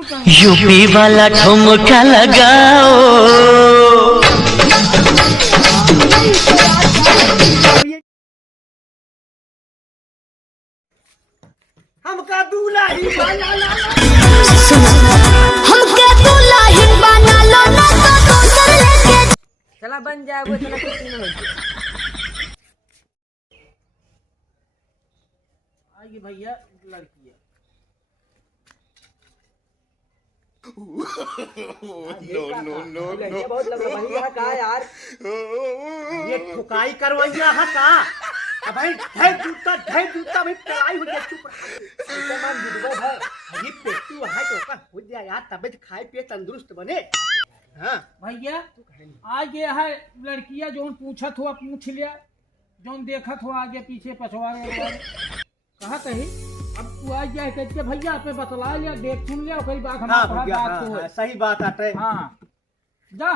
UP वाला ठुमका लगाओ। हमका दूल्हा ही बना लो, हमके दूल्हा ही बना लो ना तो दूसर लेके चला बन जाए वो इतना कुछ नहीं होगी। आइए भैया लड़की है। बहुत लग रहा भैया का यार ये ठुकाई करवैया है का? अब भाई ढाई जूता भाई पढ़ाई हो गया, चुप रहा। ये पेटू है तो का हो जाए यार, तबियत खाए पिए तंदुरुस्त बने। हाँ भैया आज ये है लड़कियां जो पूछत हुआ पूछ लिया, जो देखत हो आगे पीछे पछवाड़े कहा कही। अब तू आज जाए कहते भैया आपने बतला लिया, देख सुन लिया कई बात हमारे बात हो। सही बात है। हाँ जा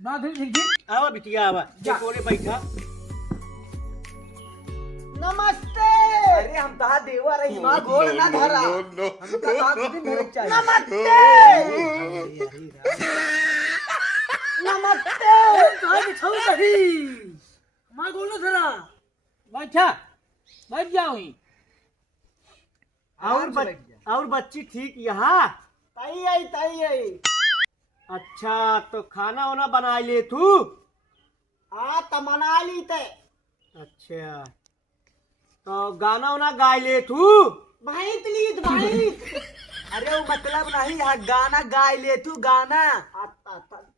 बात ठीक आवा बिटिया आवा, कोने बैठा। नमस्ते। अरे हम कहा देवा रही माँ गोल ना धरा, हम कहा दिन धरे चाहिए। नमस्ते नमस्ते। कहा बिछाऊ कही माँ गोल ना धरा। बैठा बैठ जाओ। और बच्ची ठीक यहाँ ताई आई। अच्छा तो खाना वाना बना ले तू? हाँ तमना ली ते। अच्छा तो गाना वाना गा ले तू? भाईत लीत भाईत। अरे वो मतलब नहीं है, गाना गाय ले तू गाना।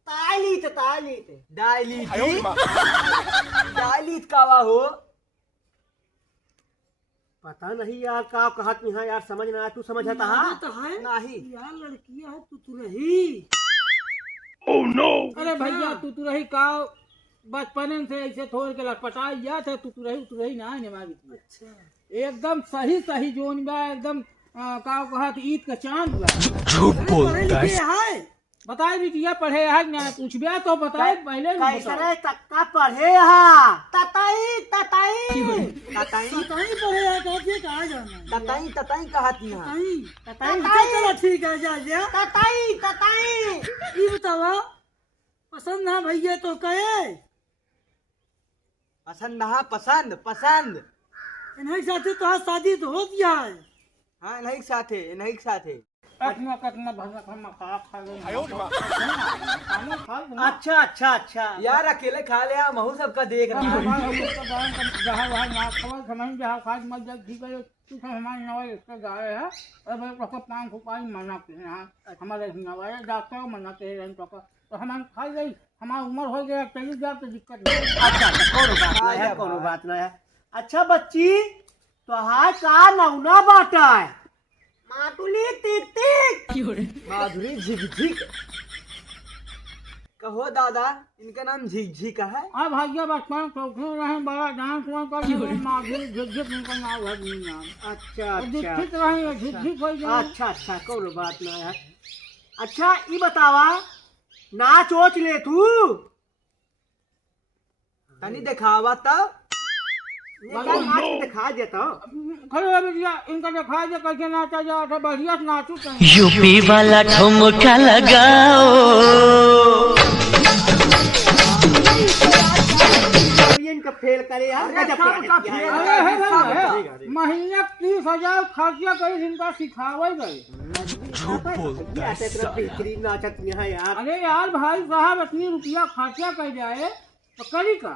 तालीत डालीत कावा हो। पता नहीं यार का कहत यहाँ यार, समझ ना आया। तू समझता है? नहीं यार लड़कियां है तू रही। Oh no. अरे भैया तू रही का बचपन से ऐसे थोड़ के लटपटा या थे। तू रही ना निभावी। अच्छा एकदम सही जोन बा एकदम का कहत ईद का चांद बा। झूठ बोलता है। बताए भी पढ़े है ना कुछ भी तो बताए पहले कैसे तक्का पढ़े यहाँ? तताई पढ़े है कैसे कहा जाना? तताई कहती चलो ठीक है जा। तताई ये बतावा पसंद है भैया तो कहे पसंद हाँ पसंद इन्हीं साथी तो आज शादी तो हो गया है। हाँ नहीं साथे अच्छा यार अकेले खा ले महू सबका देख रहा हमारा उम्र हो गया चली जाए तो दिक्कत अच्छा कोनो बात नहीं है। अच्छा बच्ची तो हाय का नौना बाटा है? माटुली माधुरी झिक कहो दादा, इनका नाम झिक है। हाँ भैया बचपन चौथे रहे बड़ा डांस माधुरी झिक इनका नाम है। अच्छा अच्छा अच्छा कोनो बात नहीं है। अच्छा ये बतावा नाच ओच ले तू? तनी दिखावा तब दिखा देता इनका दिखा दे कैसे नाचा जाए, बढ़िया से नाचू। यूपी वाला ठुमका लगाओ। इनका फेल करे महीने 30,000 खर्चा कर इनका सिखावे गए। बेहतरीन नाचत है यार। अरे यार भाई साहब इतनी रुपया खर्चा कर जाए तो करी का।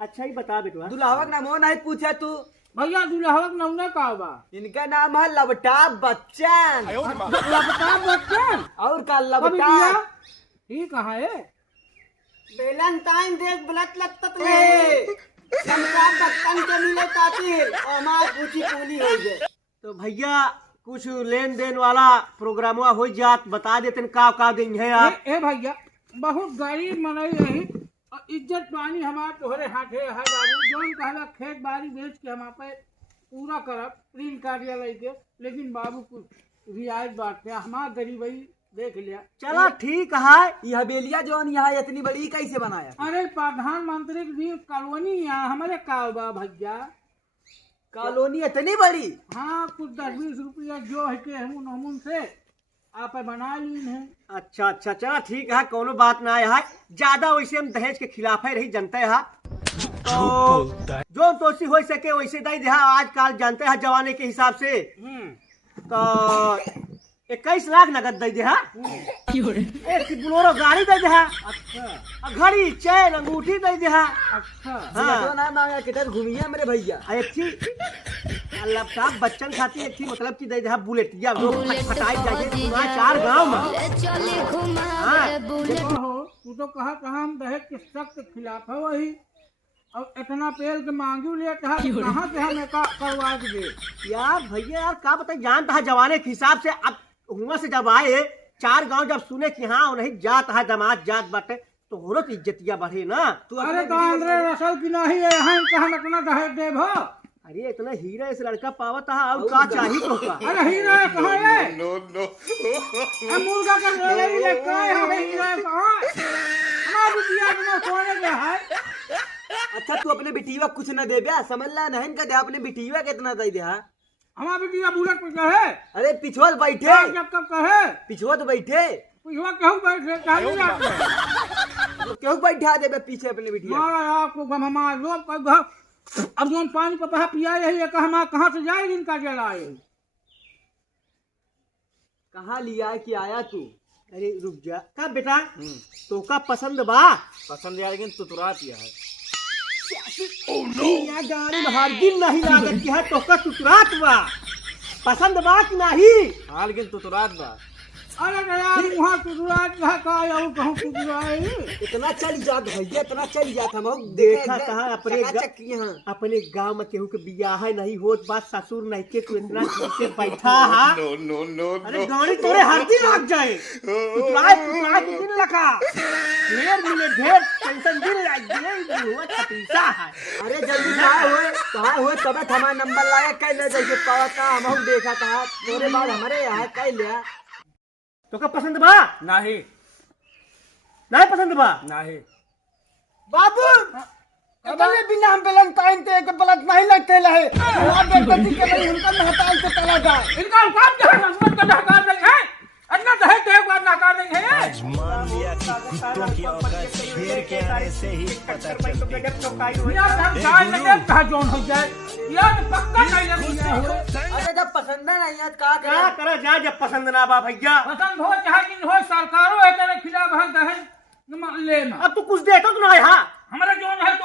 अच्छा ही बता बेटवा दुल्हावक नाम नहीं पूछा तू? भैया दुल्हावक नाम का बा? इनका नाम है लबटा बच्चन। और का लबटा ठीक है। वेलेंटाइन देख बलत लगत ले समका बच्चन के मिले तातिर हमार पूछी पूरी हो गए। तो भैया कुछ लेन देन वाला प्रोग्राम हो जात बता देते का दिन है आप? ए भैया बहुत गरीब मनई रही, इज्जत पानी हमारे तोहरे हाथे है बाबू। जोन कहला खेत बाड़ी बेच के हम पे पूरा करब प्रिंट कार्यालय के, लेकिन बाबू कुछ रियायत बात है हमार गरीबई देख लिया। चलो ठीक है। ये हवेलिया जोन यहाँ इतनी बड़ी कैसे बनाया? अरे प्रधानमंत्री की कॉलोनी यहाँ हमारे का भैया कॉलोनी इतनी बड़ी? हाँ कुछ 10-20 रुपया जो है के हम से आप बना ली है। अच्छा अच्छा चला ठीक है, कोनो बात ना है। ज्यादा वैसे हम दहेज के खिलाफ है रही जनते है, तो जो तोसी हो सके वैसे दे दे। आजकल जानते हैं जवाने के हिसाब से तो 21 लाख नगद दे दे। एक बोलेरो गाड़ी दे दे, अच्छा घड़ी चैन अंगूठी दे दे। अच्छा हाँ ना मांगा किधर घूमिया मेरे भैया। एक थी लैपटॉप बच्चन खाती, एक थी मतलब की दे दे बुलेटिया जो फटाई जाए सुना 4 गांव में। हाँ तू तो कहा हम दहेज के सख्त खिलाफ है वही, अब इतना पेड़ के मांगू ले कहाँ से हमें करवा दे यार भैया यार का बताए, जानता है जवाने के हिसाब से। अब हुआ से जब आए 4 गांव जब सुने कि हाँ नहीं जात है जमात जात बाटे तो हो तो इज्जतिया बढ़े ना। तू अरे तो अंदर रसल की नहीं है यहाँ कहाँ इतना दहेज दे भो। अरे इतना हीरा इस लड़का पावत है, अब का चाहिए तो का। अरे हीरा कहाँ है? हम मुर्गा का ले काय हमें हीरा कहाँ? हमारा बिटिया में सोने का है। अच्छा तू अपने बिटिया कुछ न दे ब्या, समझ ला नहीं का दे अपने बिटिया कितना दे दे। हमारा बिटिया बुलेट पे कहे। अरे पिछुआ बैठे, कब कहे पिछुआ तो बैठे, पिछुआ कहूँ बैठे क्यों बैठा दे बे पीछे अपने बिटिया। मारा आपको हमारा लोग का घर अब जो पानी को पहा पिया यही है हम कहाँ से जाएगी इनका जलाए। कहाँ लिया है कि आया तू? अरे रुक जा का बेटा, तो का पसंद बा? पसंद यार लेकिन तुतुरात है। यार गाड़ी में हर दिन नहीं लागत की है तो का तुतरात बा पसंद बा कि नहीं? हाँ लेकिन तुतुरात बा। अरे यार वहाँ तुतुरात का आया कहूँ तुतुराए इतना चल जात भैया, इतना चल जात हम देखा कहा अपने यहाँ अपने गांव में केहू के बियाह है नहीं होत, बात ससुर नहीं के तू इतना से बैठा है। अरे गाड़ी तोरे हर दिन लग जाए, तुतराए के दिन लगा ढेर मिले ढेर टेंशन दिन लग गए हुआ छतीसा है। अरे जल्दी कहाँ हुए तब हमारा नंबर लाया कह ले जैसे पावा था हम देखा था तोरे बाद हमारे यहाँ कह लिया। तो का पसंद बा? नहीं नहीं पसंद बा? नहीं बाबू अबले बिना हम वैलेंटाइन ते के पलट नहीं लगते लहे आप बेटी के भाई उनका नहताल से चला जाए। इनका काम क्या है? नजमत का नकार नहीं है, अन्ना दहेज दे बार नकार नहीं है। आज मान लिया कि कुत्तों की औकात शेर के आने से ही पता चलती है। यार हम जान लगे कहा जोन हो जाए यार पक्का नहीं है। अरे जब पसंद नहीं है का क्या करा जाए जब पसंद ना बा भैया? पसंद हो चाहे नहीं हो सरकारों है तेरे खिलाफ है दहेज लेना। अब तू कुछ देता तो ना है। हाँ हमारा जोन है तो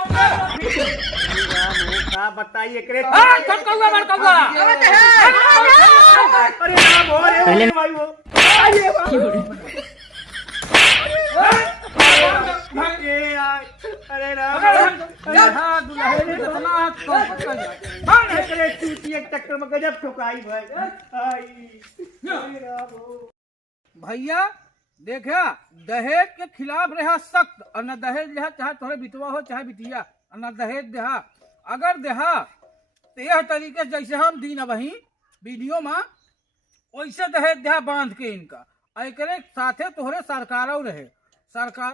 का बताइए करे सब कौवा मार कौवा अरे नाम हो रे भाई वो अरे टक्कर में गजब ठोकाई भाई। भैया देखा दहेज के खिलाफ रहा सख्त और न दहेज लिहा चाहे तोहरे बिटवा हो चाहे बिटिया और न दहेज देहा। अगर देहा तो यह तरीके से जैसे हम दी न वही वीडियो में वैसे दहेज देहा बांध के इनका एक साथे तोहरे सरकारों रहे सरकार